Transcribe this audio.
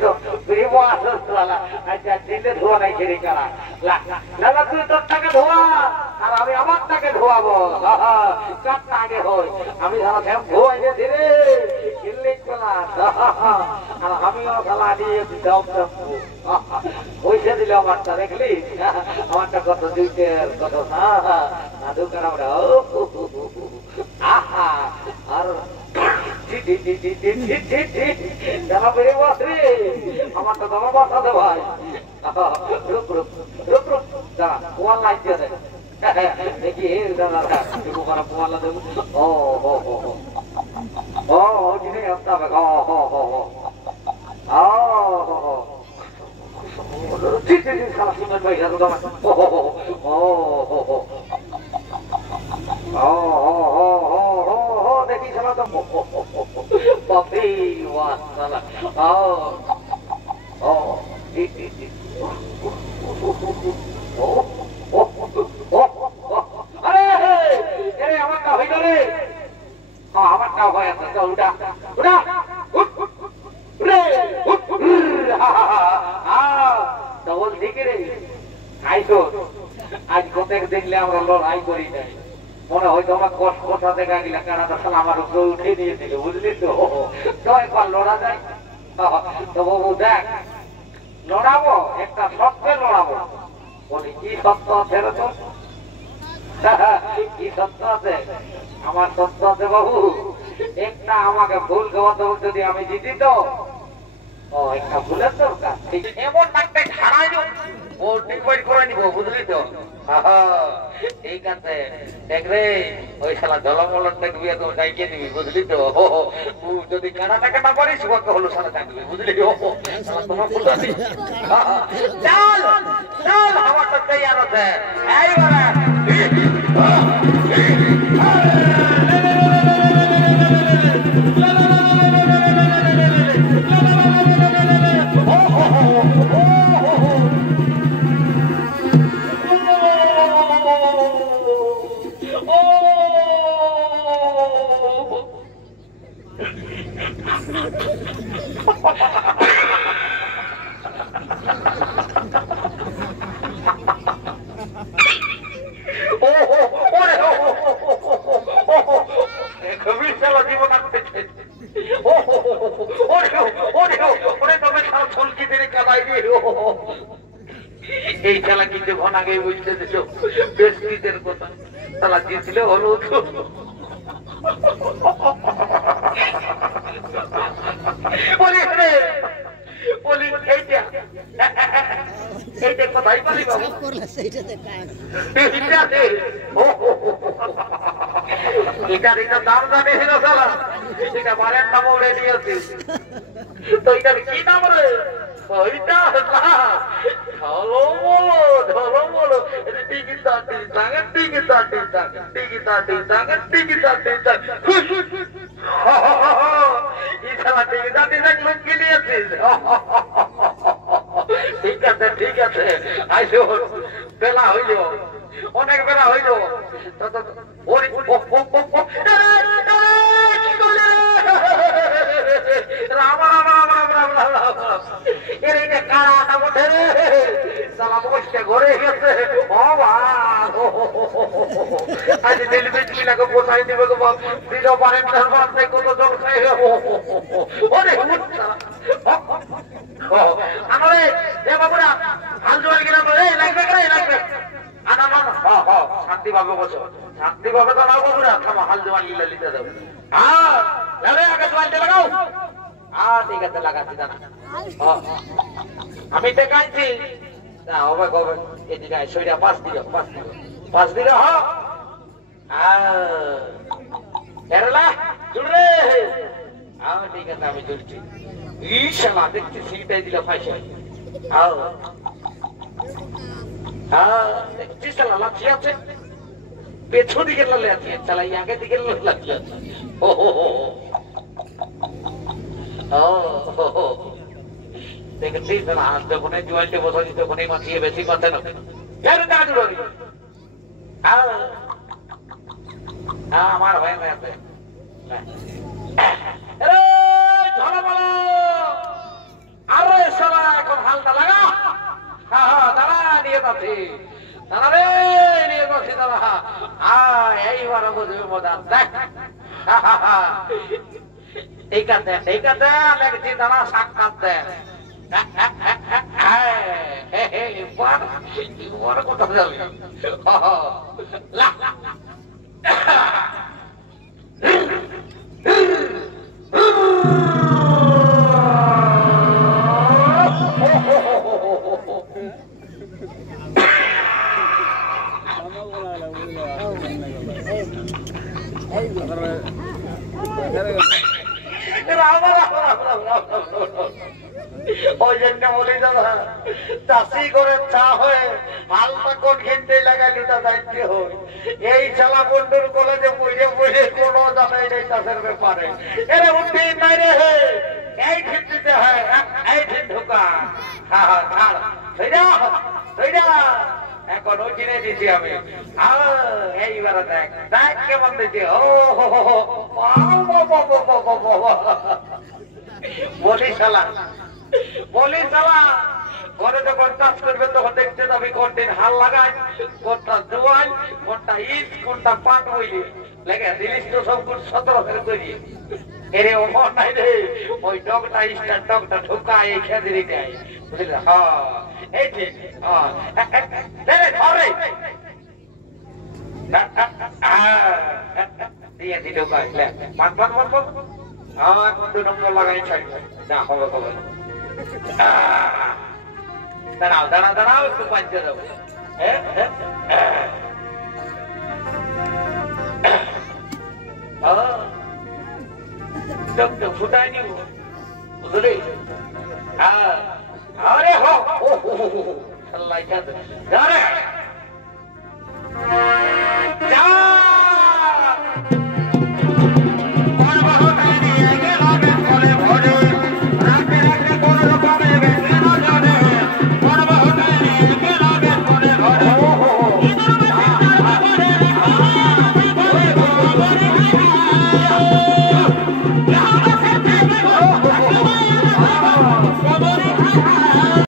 তো প্রেমও আসস লালা আচ্ছা দিলে ধোয়া নাই ছেড়ে কারা লালা তুই তোর টাকে ধোয়া আর আমি আমার টাকে ধোয়াবো কার টাকে হয় আমি সারা শ্যাম ধোয়াই দিয়েছি রে কিনলেই চলা আর আমিও সালা দিয়ে দিতাম পয়সা দিলে আমারটা দেখলি আমারটা কত দিতে কত না দোকান আমরা আহা আর আমারটা তোমার বসাতে ভাই রুক রুক রুক রুক দাঁড়া পোয়াল লাইট দিয়ে দেয় দেখি দাদা পোয়াল দেবো ও হো হো হো ও জিনিস আসতে হবে ও হো হো হো ও হো হো খারাপ সুন্দর পয়সা তো তোমার ও হো হো ও হো হো ও হো হো হো হো দেখি সালা তো বাপরে ওয়াসালা ও ও আরে আরে আমার কা হইল রে আমার কা হয় আছে উড়া উড়া উড়ে ডবল দিকে রে আইসো আজ কত দেখলে আমরা লড়াই করি নাই মনে হয়তো আমার কষা দেখা গেলে কারাটা সালা আমার উপরে উঠে দিয়েছিল বুঝলি তো তো একবার লড়া যায় তো বাবু দেখ লড়াবো একটা সত্যে লড়াবো বলি কি সত্য আছে রে তো কি সত্য আছে আমার সত্য আছে বাবু একটা আমাকে ভুল খাওয়াতে যদি আমি জিতি তো ও একটা ভুলের দরকার এমন একটা ছাড়াই ও টিকবাইট করে নিব বুঝলি তো ঠিক আছে দেখ রে ওই শালা জলমলন দেখবি একদম ডাইকে দিবি বুঝলি তো যদি কানাটাকে না পারিস ওকে হলো শালা থাকবি বুঝলি তোমার বুঝলি চল চল আমারটা তৈয়ার আছে এইবারে এই খেলা কিন্তু ঘন আগে বুঝতে দিল বেশ নিজের কথা তালা দিয়েছিল হলো এইটা কোথায় পারি এটার দাম জানিস না এটা বারের নাম উড়ে দিয়েছিস তো এটার কি নাম রে ওইটা ঢলো টিকিটা ঠিক আছে ঠিক আছে আইসো বেলা হইল অনেক বেলা হইল রাম রাম রাম রাম রাম রাম রাম এর এইটা কারা ওঠে রে সালা বসে ঘরে গেছে ও আজ টেলিভিশন মিলাকে বসাই দিবে গো বাপ দিলো পারেন দরবার থেকে কত জল খাই ওরে আমারে এ বাবুরা হাল জোয়াল গিরা এই লাগবে রে লাগবে আনা না শান্তি ভাবে বসো শান্তি ভাবে তো নাও বাবুরা থামো হাল জোয়াল গিলা লিতে দাও আরে আগে জোয়ালটা লাগাও ঠিক আছে লাগাচ্ছি দানা আমি দেখাইছি না হবে হবে এদিকে সইরা পাঁচ দিকে কেরালা জুড়ে ঠিক আছে আমি জুড়ছি ইশালা দেখছি সিটাই দিল ফাইসা দেখছি শালা লাঠি আছে পেছন দিকে লালে আছে চালাই আগে দিকে লাঠি আছে দেখছি হাত যখন জুয়াইতে বসাচ্ছি তখন এই মাছিয়ে বেশি কথা না আমার ভয় আছে আরো যাচ্ছে দাঁড়া রে নিয়ে বসে দাঁড়া এইবার বুঝবি মজা দেখ ঠিক আছে দেখছি দাঁড়া সাক্ষাৎ দেখ কোথা যাবে ওই জন্য বলি দাদা চাষি করে চা হয়ে হালটা কোন ঘেন্টে লাগাইলি তা দায়িত্ব হয় এই শালা বন্ধুর কলেজে বুঝে বুঝে কোনো জানাই নেই চাষের ব্যাপারে এরে উঠে নাই রে এই ঠিকতে হয় এই ঠিক ঢোকা ছাড় সেইটা এখন ওই কিনে দিছি আমি এইবারে দেখ দেখ কেমন দিচ্ছি ও বলি শালা ঘরে যখন চাষ করবে তখন দেখতে যাবি কোনদিন হাল লাগাই কোনটা জোয়াই কোনটা ইট কোনটা পাট হইলি লেগে জিনিস তো সব 17 তৈরি এরে ওপর নাই রে ওই ডগটা স্টার ডগটা ঢোকা এই খেদিরি গায়ে বুঝলে এই ঠিক ঘরে দিয়ে দিল মাত এখন 2 নম্বর লাগাই ছাড়বে না হবে খবর দাঁড়াও একটু পাঞ্চে যাবো ফুটাই নিব বুঝলি আরে What